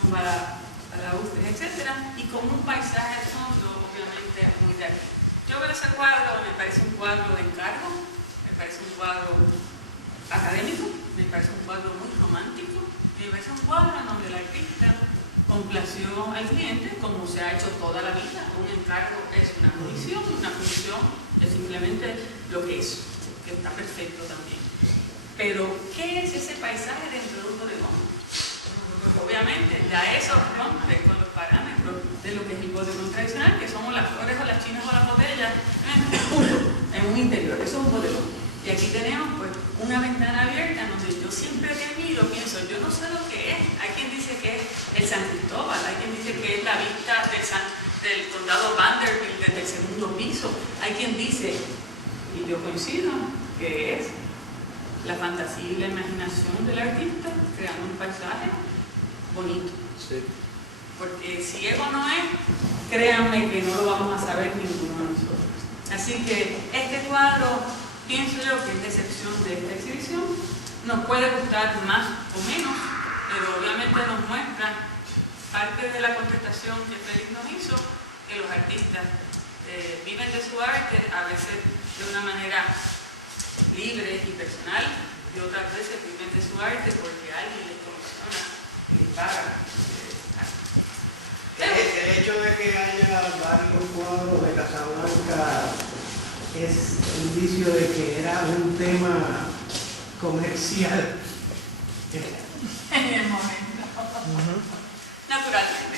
como balaustres, etc., y con un paisaje al fondo, obviamente, muy de aquí. Yo veo ese cuadro, me parece un cuadro de encargo, me parece un cuadro académico, me parece un cuadro muy romántico, me parece un cuadro en donde el artista complació al cliente como se ha hecho toda la vida. Un encargo es una función es simplemente lo que es, que está perfecto también. Pero, ¿qué es ese paisaje dentro de un bodegón? Porque obviamente ya eso rompe con los parámetros de lo que es el bodegón tradicional, que somos las flores o las chinas o las botellas en un interior. Eso es un bodegón. Y aquí tenemos pues una ventana abierta donde yo siempre que miro pienso, yo no sé lo que es. Hay quien dice que es el San Cristóbal, hay quien dice que es la vista del condado Vanderbilt desde el segundo piso, hay quien dice, y yo coincido, que es la fantasía y la imaginación del artista creando un paisaje bonito. Sí. Porque si ego no es, créanme que no lo vamos a saber ninguno de nosotros. Así que este cuadro, pienso yo que es la excepción de esta exhibición. Nos puede gustar más o menos, pero obviamente nos muestra parte de la contestación que Félix nos hizo, que los artistas viven de su arte, a veces de una manera libre y personal, y otras veces viven de su arte porque alguien les comisiona y les paga. El hecho de que haya varios cuadros de Casablanca es indicio de que era un tema comercial. En el momento. Naturalmente,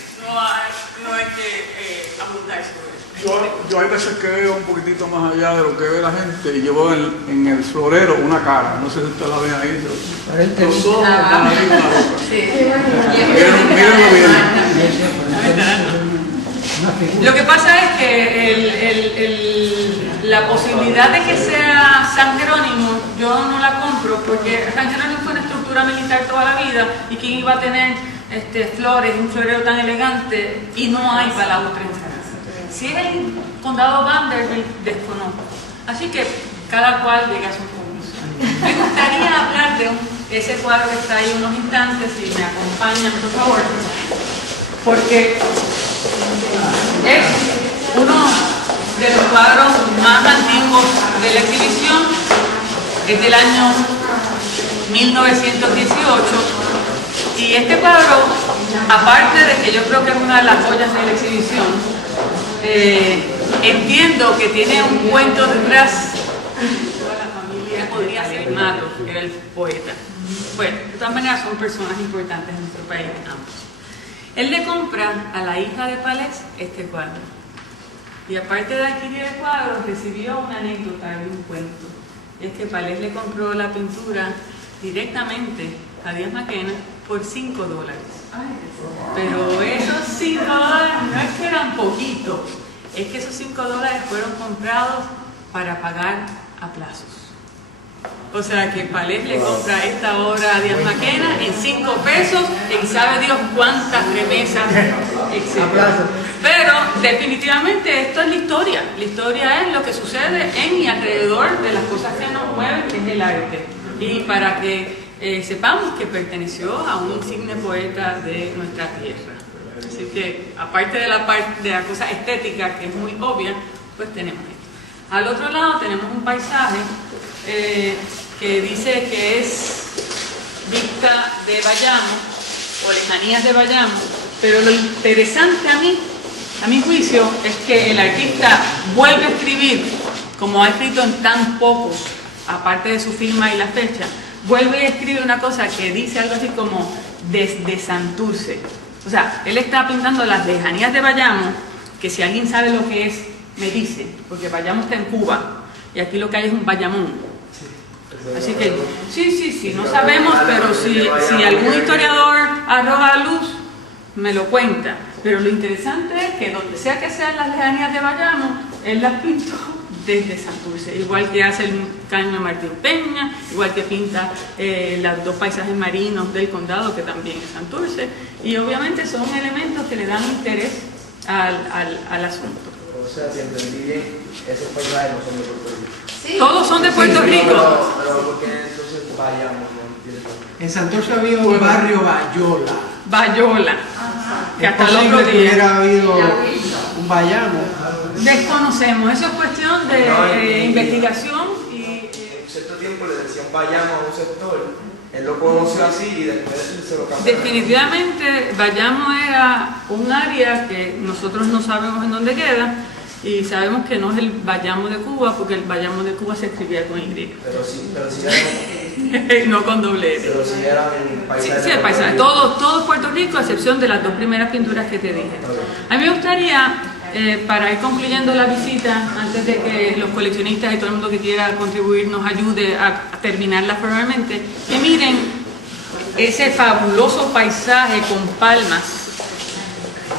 no hay que abundar sobre eso. Yo hay veces que veo un poquitito más allá de lo que ve la gente y llevo en el florero una cara, no sé si usted la ve ahí, los ojos, la nariz y la boca. Mírenlo bien. Lo que pasa es que la posibilidad de que sea San Jerónimo, yo no la compro, porque San Jerónimo fue una estructura militar toda la vida, y quién iba a tener flores, un florero tan elegante, y no hay balaustre en San. Si es el condado Vanderbilt, desconozco. Así que cada cual llega a su conclusión. Me gustaría hablar de ese cuadro que está ahí unos instantes, si me acompañan, por favor, porque es uno de los cuadros más antiguos de la exhibición, es del año 1918, y este cuadro, aparte de que yo creo que es una de las joyas de la exhibición, entiendo que tiene un cuento detrás. Toda la familia podría ser Mato, que era el poeta. Bueno, de todas maneras son personas importantes en nuestro país, ambos. Él le compra a la hija de Palés este cuadro. Y aparte de adquirir el cuadro, recibió una anécdota de un cuento. Es que Palés le compró la pintura directamente a Díaz Maquena por $5. Pero esos $5 no es que eran poquitos, es que esos $5 fueron comprados para pagar a plazos. O sea que Palés le compra esta obra a Díaz Maquena en 5 pesos, y sabe Dios cuántas remesas, etc. Pero definitivamente esto es la historia. La historia es lo que sucede en y alrededor de las cosas que nos mueven, que es el arte. Y para que sepamos que perteneció a un insigne poeta de nuestra tierra. Así que, aparte de la cosa estética, que es muy obvia, pues tenemos esto. Al otro lado tenemos un paisaje que dice que es vista de Bayamo, o lejanías de Bayamo, pero lo interesante a mi juicio, es que el artista vuelve a escribir, como ha escrito en tan pocos, aparte de su firma y la fecha, vuelve a escribir una cosa que dice algo así como desde Santurce. O sea, él está pintando las lejanías de Bayamo, que si alguien sabe lo que es, me dice, porque Bayamo está en Cuba, y aquí lo que hay es un Bayamón. Así que, sí, no sabemos, pero si algún historiador arroja luz, me lo cuenta. Pero lo interesante es que donde sea que sean las lejanías de Bayamo, él las pintó desde Santurce, igual que hace el caño de Martín Peña, igual que pinta los 2 paisajes marinos del condado, que también es Santurce, y obviamente son elementos que le dan interés al asunto. O sea, si entendí bien, esos paisajes no son de Puerto Rico. Sí. Todos son de Puerto Rico. Pero ¿por qué entonces vayamos? No entiendo. En Santurce había un barrio Bayola. Bayola, que Es hasta el posible otro que día. hubiera habido un Bayamo. Desconocemos, eso es cuestión de investigación y En cierto tiempo le decían vayamos a un sector, él lo conoció así y después se lo cambió. definitivamente Bayamo era un área que nosotros no sabemos en dónde queda, y sabemos que no es el Bayamo de Cuba, porque el Bayamo de Cuba se escribía con Y. Pero sí eran, No con doble S. pero sí eran paisajes. Sí, el paisaje. Todo Puerto Rico, a excepción de las 2 primeras pinturas que te dije. A mí me gustaría, para ir concluyendo la visita, antes de que los coleccionistas y todo el mundo que quiera contribuir nos ayude a terminarla formalmente, que miren ese fabuloso paisaje con palmas.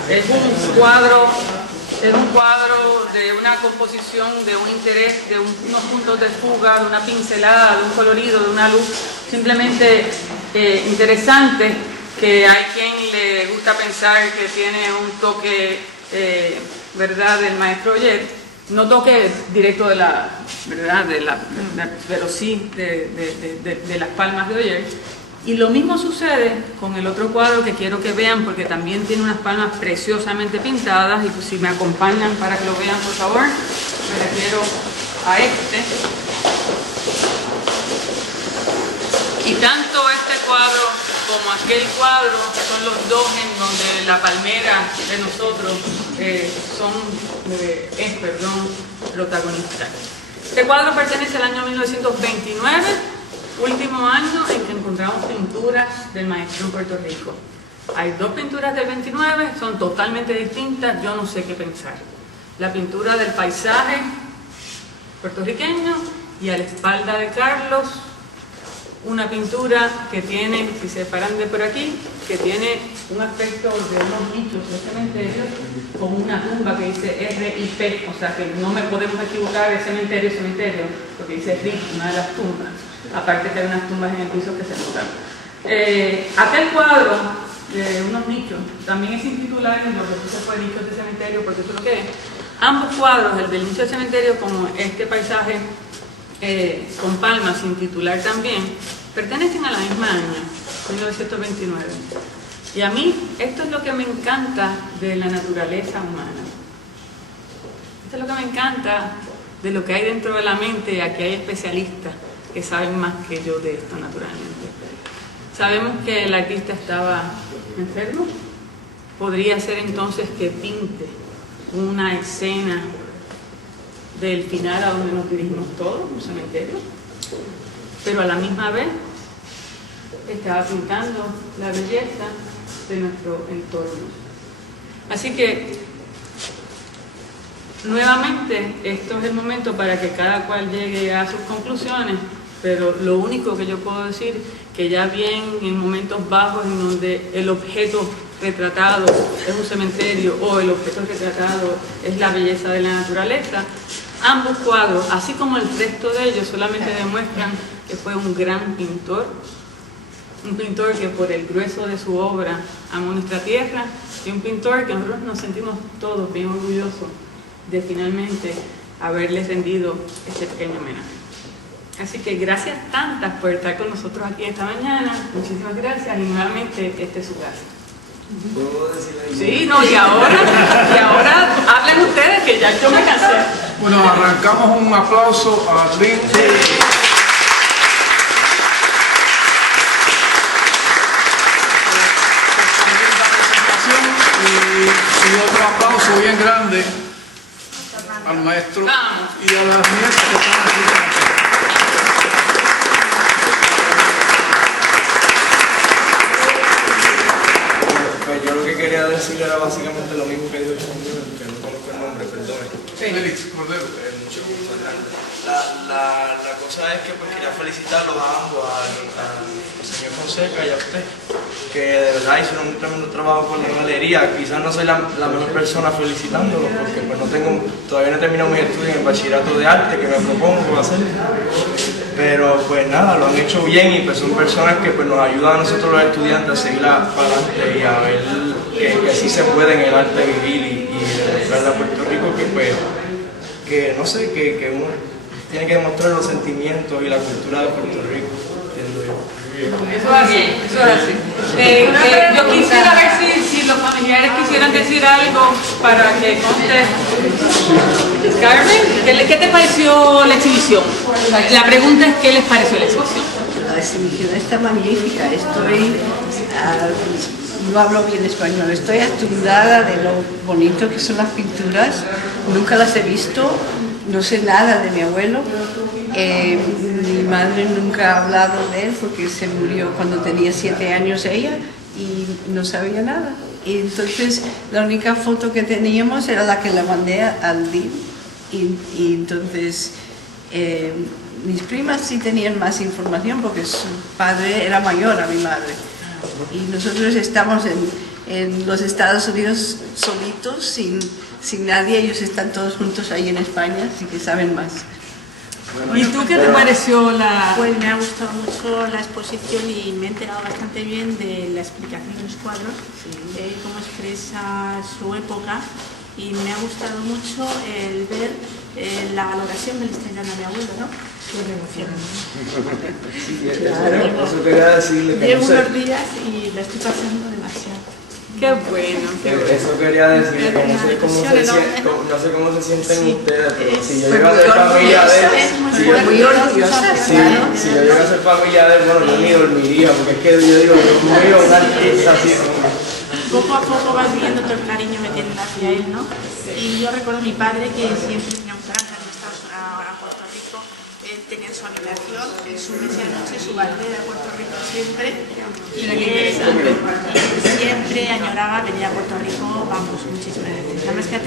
Es un cuadro de una composición, de un interés, de unos puntos de fuga, de una pincelada, de un colorido, de una luz simplemente interesante. que hay quien le gusta pensar que tiene un toque, ¿verdad?, del maestro Oller, no toque directo de la, ¿verdad?, pero sí de las palmas de Oller. Y lo mismo sucede con el otro cuadro que quiero que vean, porque también tiene unas palmas preciosamente pintadas, y pues si me acompañan para que lo vean, por favor, me refiero a este. Y tanto este cuadro como aquel cuadro son los dos en donde la palmera de nosotros es protagonista. Este cuadro pertenece al año 1929, último año en que encontramos pinturas del maestro en Puerto Rico. Hay dos pinturas del 29, son totalmente distintas, yo no sé qué pensar. La pintura del paisaje puertorriqueño y a la espalda de Carlos, una pintura que tiene, si se paran de por aquí, que tiene un aspecto de unos nichos de cementerio con una tumba que dice RIP, o sea que no me podemos equivocar de cementerio, porque dice RIP, una de las tumbas, aparte que hay unas tumbas en el piso que se notan. Aquel cuadro de unos nichos también es intitular, y lo que puse fue nichos de cementerio, porque eso es lo que es. Ambos cuadros, el del nicho de cementerio como este paisaje con palmas sin titular también, pertenecen a la misma año, 1929. Y a mí esto es lo que me encanta de la naturaleza humana. Esto es lo que me encanta de lo que hay dentro de la mente. Aquí hay especialistas que saben más que yo de esto, naturalmente. Sabemos que el artista estaba enfermo. Podría ser entonces que pinte una escena del final a donde nos dirigimos todos, un cementerio, pero a la misma vez estaba pintando la belleza de nuestro entorno. Así que nuevamente esto es el momento para que cada cual llegue a sus conclusiones, pero lo único que yo puedo decir, que ya bien en momentos bajos en donde el objeto retratado es un cementerio o el objeto retratado es la belleza de la naturaleza, ambos cuadros, así como el resto de ellos, solamente demuestran que fue un gran pintor, un pintor que por el grueso de su obra amó nuestra tierra, y un pintor que nosotros nos sentimos todos bien orgullosos de finalmente haberle rendido este pequeño homenaje. Así que gracias tantas por estar con nosotros aquí esta mañana, muchísimas gracias, y nuevamente este es su casa. ¿Puedo decirle algo? Sí, no, y ahora hablen ustedes, que ya yo me cansé. Bueno, arrancamos un aplauso a Lynn. Y otro aplauso bien grande al maestro y a las nietas que están aquí con nosotros. Pues yo lo que quería decir era básicamente lo mismo que dijo el señor, que no conozco el nombre, perdone. Félix Cordero. Mucho gusto, Hernando. La cosa es que pues quería felicitarlos a ambos, al señor Fonseca y a usted, que de verdad hicieron un tremendo trabajo con la galería. Quizás no soy la mejor persona felicitándolos, porque pues todavía no he terminado mis estudios en el bachillerato de arte que me propongo hacer. Pero pues nada, lo han hecho bien, y pues son personas que pues nos ayudan a nosotros los estudiantes a seguir para adelante y a ver que sí se puede en el arte vivir y demostrarle a Puerto Rico que pues, que no sé, que uno tiene que demostrar los sentimientos y la cultura de Puerto Rico, entiendo yo. Eso es así, eso es así. Yo quisiera ver si los familiares quisieran decir algo para que conste. Carmen, ¿qué te pareció la exhibición? La pregunta es, ¿qué les pareció la exhibición? La exhibición está magnífica. No hablo bien español, estoy asombrada de lo bonito que son las pinturas. Nunca las he visto, no sé nada de mi abuelo. Mi madre nunca ha hablado de él porque se murió cuando tenía 7 años ella y no sabía nada. Y entonces la única foto que teníamos era la que le mandé al DIN, y entonces mis primas sí tenían más información porque su padre era mayor a mi madre. Y nosotros estamos en los Estados Unidos solitos, sin nadie. Ellos están todos juntos ahí en España, así que saben más. ¿Y tú qué te pareció la...? Pues me ha gustado mucho la exposición y me he enterado bastante bien de la explicación de los cuadros, de cómo expresa su época, y me ha gustado mucho el ver la valoración que le está dando a mi abuelo, ¿no? Qué emoción. Eso quería decirle que Llevo no sé. unos días y lo estoy pasando demasiado. Qué bueno, qué bueno. Eso quería decirle que no sé cómo se sienten, no sé cómo se sienten ustedes, pero si yo llego a ser familia de él, Es muy si fuerte, muy orgullosa, sí, si yo llego a ser familia de él, bueno, yo ni dormiría, porque es que yo digo, Dios mío, un artista así. Poco a poco vas viendo todo el cariño que tienen hacia él, ¿no? Y yo recuerdo a mi padre que siempre tenía un plan cuando estaba a Puerto Rico. Él tenía su habitación, su mesa de noche, su bandera de Puerto Rico siempre. Y siempre añoraba venir a Puerto Rico, vamos, muchísimas veces. Además que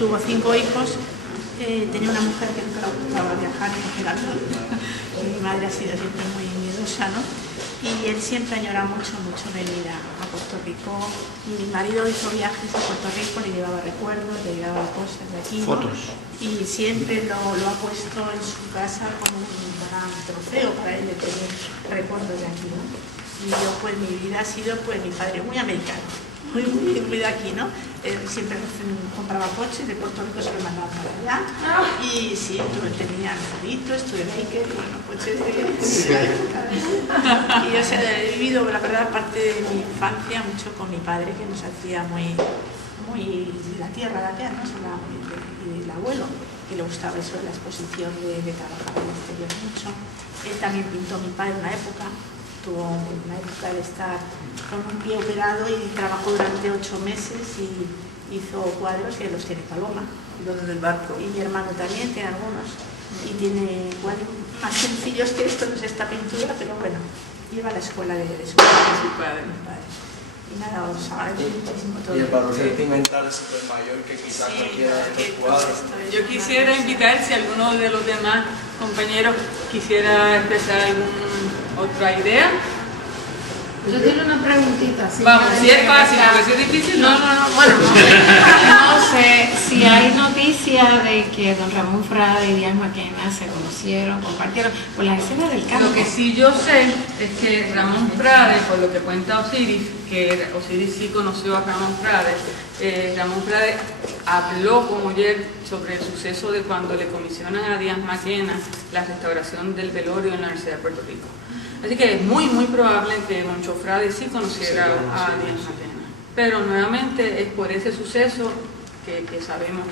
tuvo 5 hijos, tenía una mujer que nunca le gustaba viajar ni coger avión. Mi madre ha sido siempre muy miedosa, ¿no? Y él siempre añoraba mucho venir a Puerto Rico. Mi marido hizo viajes a Puerto Rico, le llevaba recuerdos, le llevaba cosas de aquí, ¿no? Fotos. Y siempre lo ha puesto en su casa como un gran trofeo para él de tener recuerdos de aquí, ¿no? Y yo, pues mi vida ha sido, pues mi padre muy americano, muy de aquí, ¿no? Siempre compraba coches, de Puerto Rico se lo mandaba para allá. Y sí, tenía carritos, estuve en Baker, bueno, coches de esa época. Y o sea, he vivido, la verdad, parte de mi infancia mucho con mi padre, que nos hacía muy de la tierra, ¿no? Y el abuelo, que le gustaba eso de la exposición, de trabajar en el exterior mucho. Él también pintó a mi padre una época. Tuvo una época de estar con un pie operado y trabajó durante 8 meses y hizo cuadros que los tiene Paloma. Los del barco. Y mi hermano también tiene algunos. Y tiene cuadros más sencillos que esto, no es esta pintura, pero bueno, lleva a la escuela de su padre. Y nada, os agradezco muchísimo todo. Y el valor sentimental es súper mayor que quizás cualquiera de estos cuadros. Yo quisiera invitar, si alguno de los demás compañeros quisiera expresar alguna otra idea. Yo tengo una preguntita. Vamos, si es fácil, porque si es difícil, No, bueno, no sé si hay noticia de que don Ramón Frade y Díaz Maquena se conocieron, compartieron por las escenas del campo. Lo que sí yo sé es que Ramón Frade, por lo que cuenta Osiris, que Osiris sí conoció a Ramón Frade habló con Oller sobre el suceso de cuando le comisionan a Díaz Maquena la restauración del velorio en la Universidad de Puerto Rico. Así que es muy probable que Moncho Frade sí conociera a Díaz Maquena. Pero nuevamente es por ese suceso que sabemos,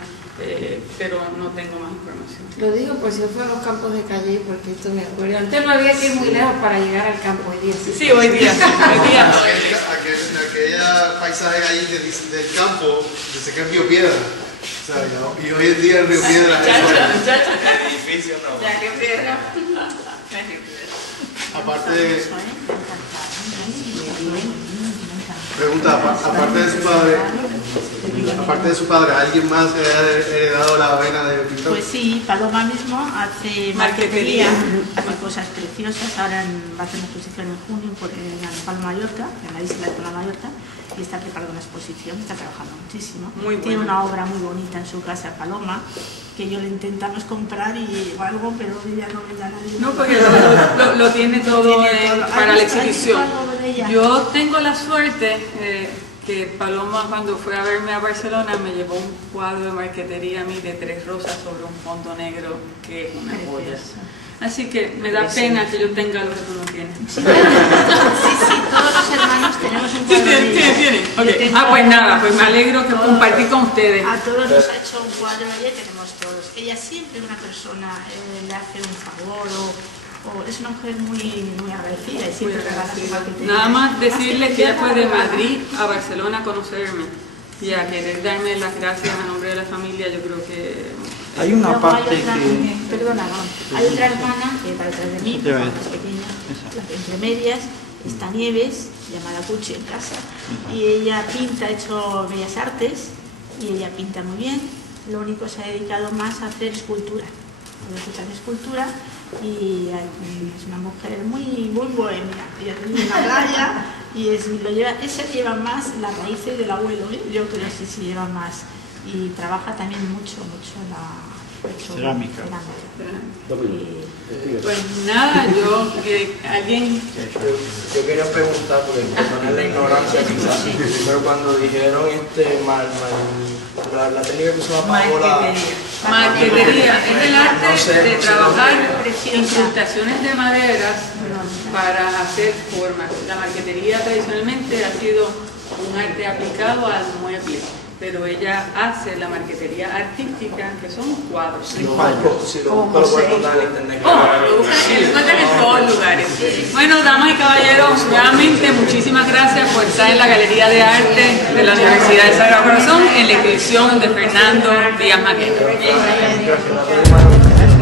pero no tengo más información. Lo digo pues si fue a los campos de Calle, porque esto me acuerdo. Antes no había que ir muy lejos para llegar al campo, hoy día sí. Sí, hoy día. Aquella paisaje ahí del campo, se que es Río Piedra. O sea, y hoy en día el Río Piedra El edificio no. Ya que Piedra. aparte, pregunta, aparte de su padre, ¿alguien más ha heredado la vena de pintor? Pues sí, Paloma mismo hace marquetería, hace cosas preciosas. Ahora va a hacer una exposición en junio en la Palma Mallorca, en la isla de Palma Mallorca, y está preparando una exposición, está trabajando muchísimo. Tiene una obra muy bonita en su casa, Paloma, que yo le intentamos comprar y algo, pero ya no vende a nadie. No, porque lo tiene todo para la exhibición. Yo tengo la suerte que Paloma, cuando fue a verme a Barcelona, me llevó un cuadro de marquetería a mí de 3 rosas sobre un fondo negro, que es una joya. Así que me da pena que yo tenga lo que tú no tienes. Sí, todos los hermanos tenemos un cuadro de ella. Tiene. Okay. Pues nada, pues me alegro que compartí con ustedes. A todos nos ha hecho un cuadro de ella, tenemos todos. Ella siempre una persona le hace un favor o es una mujer muy agradecida y siempre regala su marquetería. Nada más decirles que ella fue de Madrid a Barcelona a conocerme y a querer darme las gracias a nombre de la familia. Yo creo que hay una Luego parte hay otra, que... Perdona, no. Hay otra hermana que va detrás de mí, más pequeña, entre medias, está Nieves, llamada Cuchi en casa, y ella pinta, ha hecho bellas artes, y ella pinta muy bien. Lo único se ha dedicado más a hacer escultura. Hace escultura y es una mujer muy bohemia. Ella tiene una playa y esa lleva más las raíces del abuelo, ¿eh? Yo creo que sí lleva más. Y trabaja también mucho Cerámica. Pues nada, alguien... Yo quería preguntar, porque perdonen la ignorancia quizás, pero cuando dijeron la técnica que usaba para volar, Marquetería es el arte No sé, de no sé. trabajar incrustaciones de maderas para hacer formas. La marquetería tradicionalmente ha sido un arte aplicado al mueble, pero ella hace la marquetería artística, que son cuadros. si lo puedo contar en internet. Lo encuentran en todos lugares. Bueno, damas y caballeros, nuevamente muchísimas gracias por estar en la Galería de Arte de la Universidad de Sagrado Corazón en la exhibición de Fernando Díaz Maquena. Gracias.